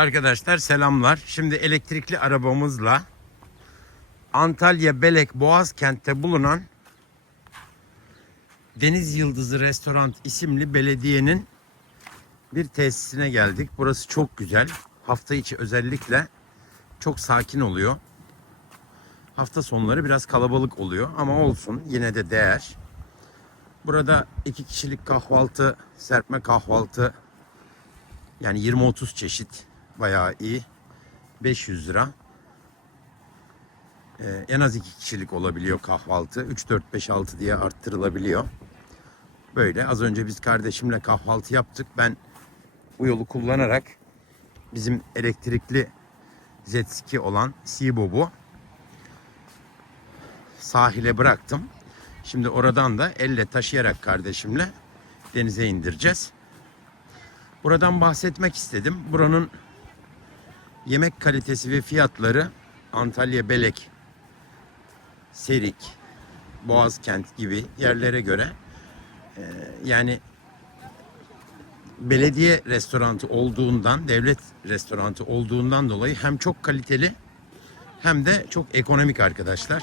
Arkadaşlar selamlar. Şimdi elektrikli arabamızla Antalya Belek Boğazkent'te bulunan Deniz Yıldızı Restoran isimli belediyenin bir tesisine geldik. Burası çok güzel. Hafta içi özellikle çok sakin oluyor. Hafta sonları biraz kalabalık oluyor ama olsun yine de değer. Burada iki kişilik kahvaltı, serpme kahvaltı yani 20-30 çeşit bayağı iyi. 500 lira. Ee, en az iki kişilik olabiliyor kahvaltı. 3, 4, 5, 6 diye arttırılabiliyor. Böyle az önce biz kardeşimle kahvaltı yaptık. Ben bu yolu kullanarak bizim elektrikli jet ski olan Seabob'u sahile bıraktım. Şimdi oradan da elle taşıyarak kardeşimle denize indireceğiz. Buradan bahsetmek istedim. Buranın yemek kalitesi ve fiyatları Antalya Belek, Serik, Boğazkent gibi yerlere göre e, yani belediye restoranı olduğundan, devlet restoranı olduğundan dolayı hem çok kaliteli hem de çok ekonomik arkadaşlar.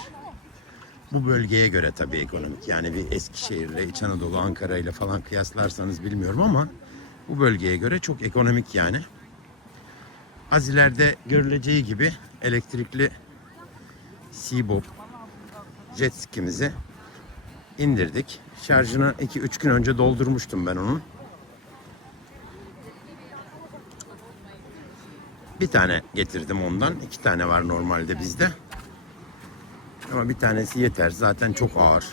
Bu bölgeye göre tabii ekonomik. Yani bir Eskişehir'le, İç Anadolu, Ankara ile falan kıyaslarsanız bilmiyorum ama bu bölgeye göre çok ekonomik yani. Az ileride görüleceği gibi elektrikli Seabob jet skimizi indirdik. Şarjını 2-3 gün önce doldurmuştum ben onun. Bir tane getirdim ondan. iki tane var normalde bizde. Ama bir tanesi yeter. Zaten çok ağır.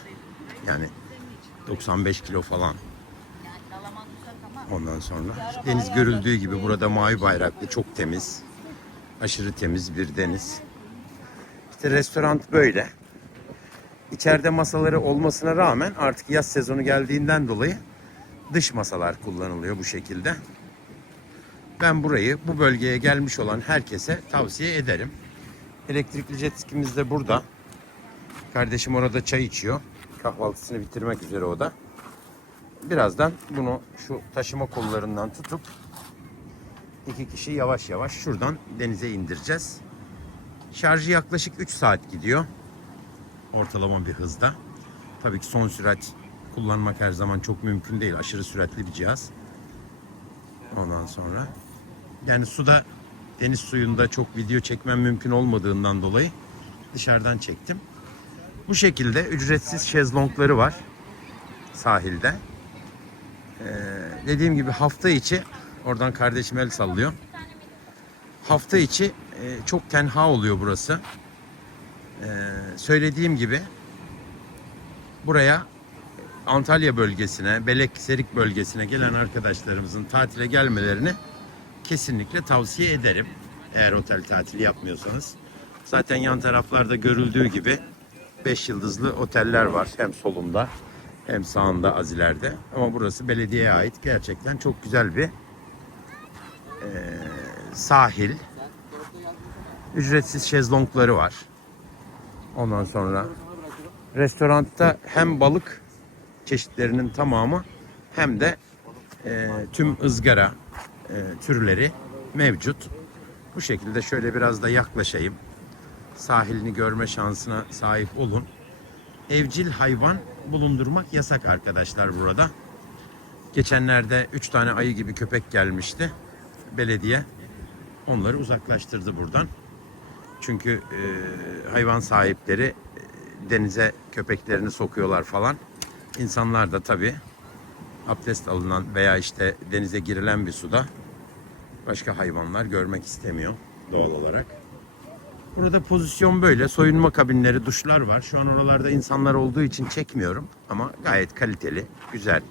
Yani 95 kilo falan. Ondan sonra deniz görüldüğü gibi burada mavi bayraklı çok temiz. Aşırı temiz bir deniz. İşte restoran böyle. İçeride masaları olmasına rağmen artık yaz sezonu geldiğinden dolayı dış masalar kullanılıyor bu şekilde. Ben burayı bu bölgeye gelmiş olan herkese tavsiye ederim. Elektrikli jet de burada. Kardeşim orada çay içiyor. Kahvaltısını bitirmek üzere o da. Birazdan bunu şu taşıma kollarından tutup iki kişi yavaş yavaş şuradan denize indireceğiz. Şarjı yaklaşık 3 saat gidiyor. Ortalama bir hızda. Tabii ki son sürat kullanmak her zaman çok mümkün değil. Aşırı süratli bir cihaz. Ondan sonra yani suda deniz suyunda çok video çekmem mümkün olmadığından dolayı dışarıdan çektim. Bu şekilde ücretsiz şezlongları var sahilde. Ee, dediğim gibi hafta içi oradan kardeşim el sallıyor. Hafta içi e, çok tenha oluyor burası. Ee, söylediğim gibi buraya Antalya bölgesine, Belek Serik bölgesine gelen arkadaşlarımızın tatile gelmelerini kesinlikle tavsiye ederim. Eğer otel tatili yapmıyorsanız. Zaten yan taraflarda görüldüğü gibi 5 yıldızlı oteller var. Hem solunda hem sağında az ileride. Ama burası belediyeye ait gerçekten çok güzel bir eee, sahil. Ücretsiz şezlongları var. Ondan sonra restoranda hem balık çeşitlerinin tamamı hem de eee, tüm ızgara eee, türleri mevcut. Bu şekilde şöyle biraz da yaklaşayım. Sahilini görme şansına sahip olun. Evcil hayvan bulundurmak yasak arkadaşlar burada. Geçenlerde 3 tane ayı gibi köpek gelmişti. Belediye onları uzaklaştırdı buradan. Çünkü e, hayvan sahipleri e, denize köpeklerini sokuyorlar falan. İnsanlar da tabii abdest alınan veya işte denize girilen bir suda başka hayvanlar görmek istemiyor doğal olarak. Burada pozisyon böyle. Soyunma kabinleri, duşlar var. Şu an oralarda insanlar olduğu için çekmiyorum. Ama gayet kaliteli, güzel,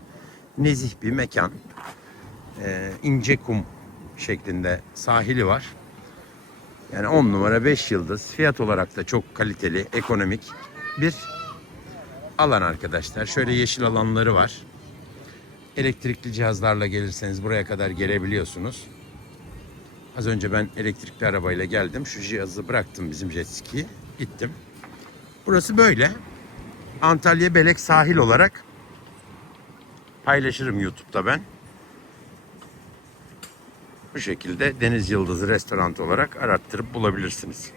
nezih bir mekan. Ee, ince kum şeklinde sahili var. Yani 10 numara 5 yıldız. Fiyat olarak da çok kaliteli, ekonomik bir alan arkadaşlar. Şöyle yeşil alanları var. Elektrikli cihazlarla gelirseniz buraya kadar gelebiliyorsunuz. Az önce ben elektrikli arabayla geldim. Şu cihazı bıraktım bizim jet ski'yi. Gittim. Burası böyle. Antalya Belek sahil olarak paylaşırım YouTube'da ben. Bu şekilde Deniz Yıldızı Restoran olarak arattırıp bulabilirsiniz.